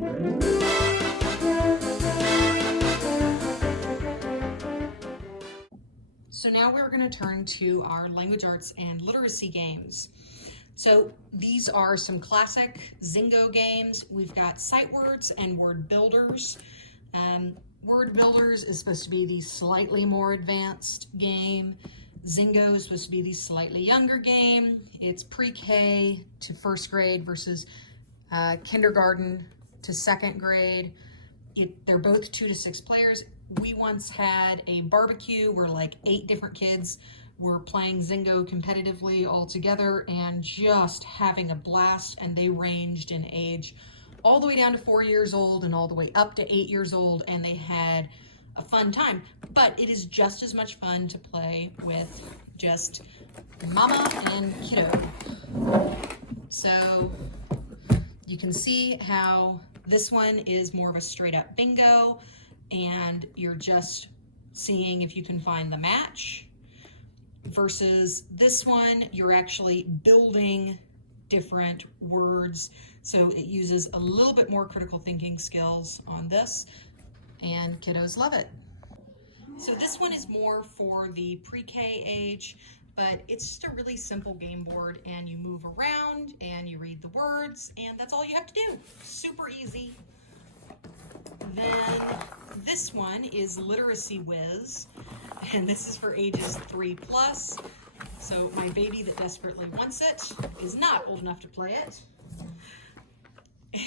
So now we're going to turn to our language arts and literacy games. So these are some classic Zingo games. We've got sight words and word builders. Word builders is supposed to be the slightly more advanced game. Zingo is supposed to be the slightly younger game. It's pre-K to first grade versus kindergarten to second grade. They're both 2 to 6 players. We once had a barbecue where like 8 different kids were playing Zingo competitively all together and just having a blast, and they ranged in age all the way down to 4 years old and all the way up to 8 years old, and they had a fun time. But it is just as much fun to play with just mama and kiddo. So you can see how this one is more of a straight up bingo, and you're just seeing if you can find the match, versus this one, you're actually building different words. So it uses a little bit more critical thinking skills on this, and kiddos love it. So this one is more for the pre-K age, but it's just a really simple game board, and you move around and you read the words, and that's all you have to do. Super easy. Then this one is Literacy Whiz, and this is for ages 3+. So my baby that desperately wants it is not old enough to play it.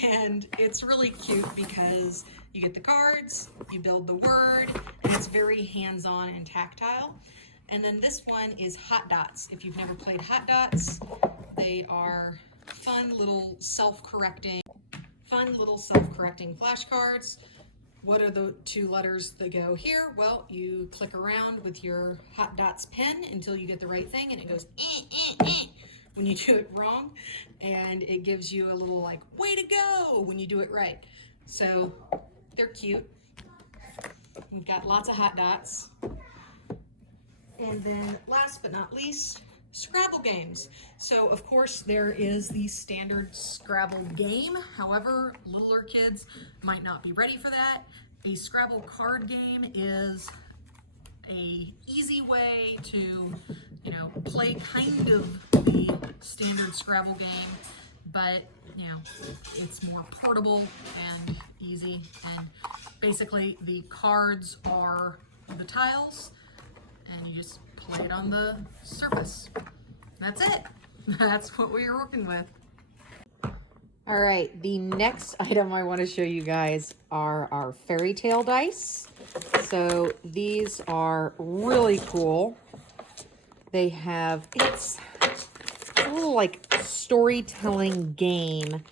And it's really cute because you get the cards, you build the word, and it's very hands-on and tactile. And then this one is Hot Dots. If you've never played Hot Dots, they are fun little self-correcting flashcards. What are the 2 letters that go here? Well, you click around with your Hot Dots pen until you get the right thing, and it goes when you do it wrong, and it gives you a little like way to go when you do it right. So they're cute. We've got lots of hot dots. And then last but not least, Scrabble games. So of course there is the standard Scrabble game. However, littler kids might not be ready for that. A Scrabble card game is a easy way to, play kind of the standard Scrabble game, but it's more portable and easy. And basically the cards are the tiles, and you just play it on the surface. That's it. That's what we are working with. All right, the next item I want to show you guys are our Fairytale dice. So these are really cool. They have, it's a little like storytelling game,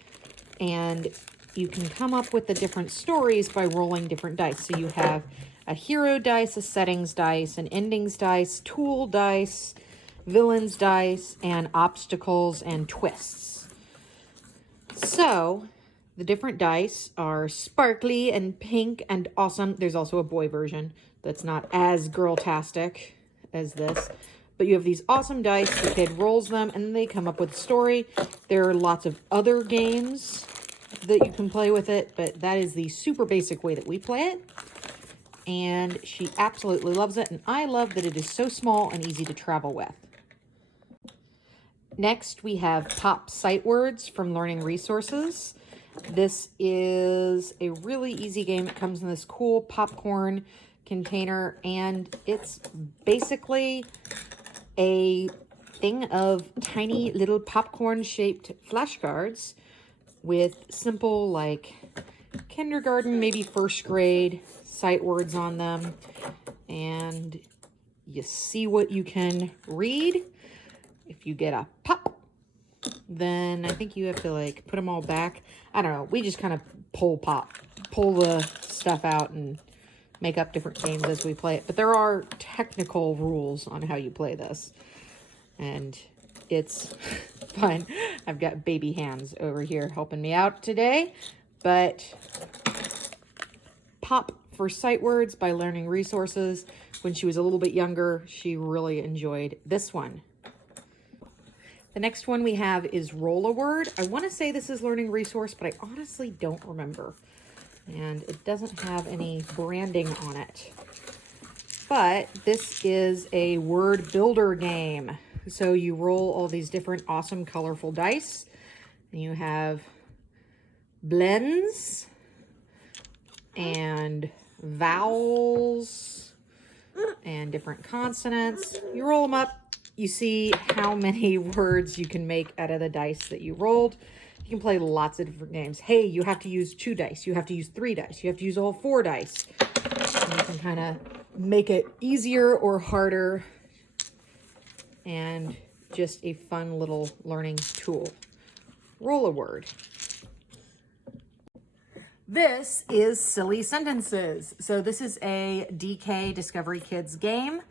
and you can come up with the different stories by rolling different dice. So you have a hero dice, a settings dice, an endings dice, tool dice, villains dice, and obstacles and twists. So the different dice are sparkly and pink and awesome. There's also a boy version that's not as girl-tastic as this, but you have these awesome dice. The kid rolls them and they come up with a story. There are lots of other games that you can play with it, but that is the super basic way that we play it. And she absolutely loves it, and I love that it is so small and easy to travel with. Next, we have Pop Sight Words from Learning Resources. This is a really easy game. It comes in this cool popcorn container, and it's basically a thing of tiny little popcorn-shaped flashcards with simple, like, kindergarten, maybe first grade sight words on them, and you see what you can read. If you get a pop, then I think you have to like put them all back. I don't know. We just kind of pull the stuff out and make up different games as we play it. But there are technical rules on how you play this, and it's fun. I've got baby hands over here helping me out today, but Pop for Sight Words by Learning Resources. When she was a little bit younger, she really enjoyed this one. The next one we have is Roll a Word. I want to say this is learning resource, but I honestly don't remember. And it doesn't have any branding on it. But this is a word builder game. So you roll all these different awesome colorful dice. And you have blends and vowels and different consonants. You roll them up. You see how many words you can make out of the dice that you rolled. You can play lots of different games. Hey, you have to use 2 dice. You have to use 3 dice. You have to use all 4 dice. And you can kind of make it easier or harder, and just a fun little learning tool. Roll a Word. This is Silly Sentences. So this is a DK Discovery Kids game,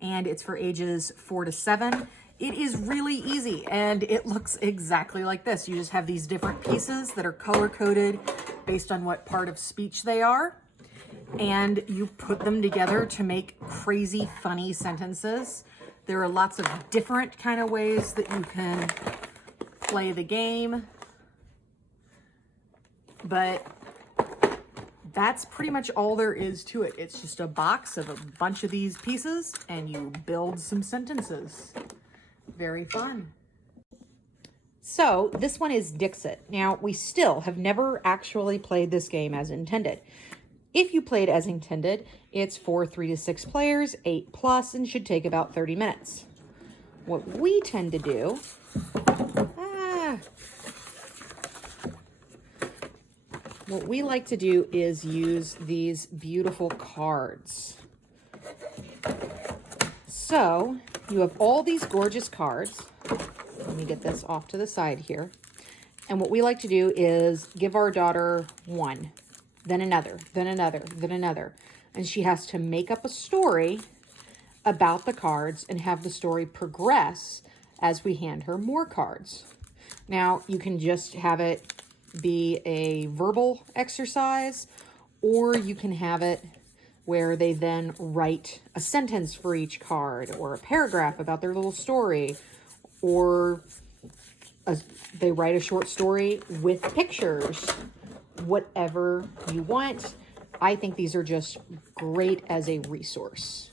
and it's for ages 4 to 7. It is really easy, and it looks exactly like this. You just have these different pieces that are color-coded based on what part of speech they are, and you put them together to make crazy, funny sentences. There are lots of different kind of ways that you can play the game, but that's pretty much all there is to it. It's just a box of a bunch of these pieces, and you build some sentences. Very fun. So this one is Dixit. Now, we still have never actually played this game as intended. If you played as intended, it's for 3 to 6 players, 8+, and should take about 30 minutes. What we tend to do, what we like to do is use these beautiful cards. So you have all these gorgeous cards. Let me get this off to the side here. And what we like to do is give our daughter one, then another, then another, then another. And she has to make up a story about the cards and have the story progress as we hand her more cards. Now, you can just have it be a verbal exercise, or you can have it where they then write a sentence for each card, or a paragraph about their little story, or they write a short story with pictures. Whatever you want. I think these are just great as a resource.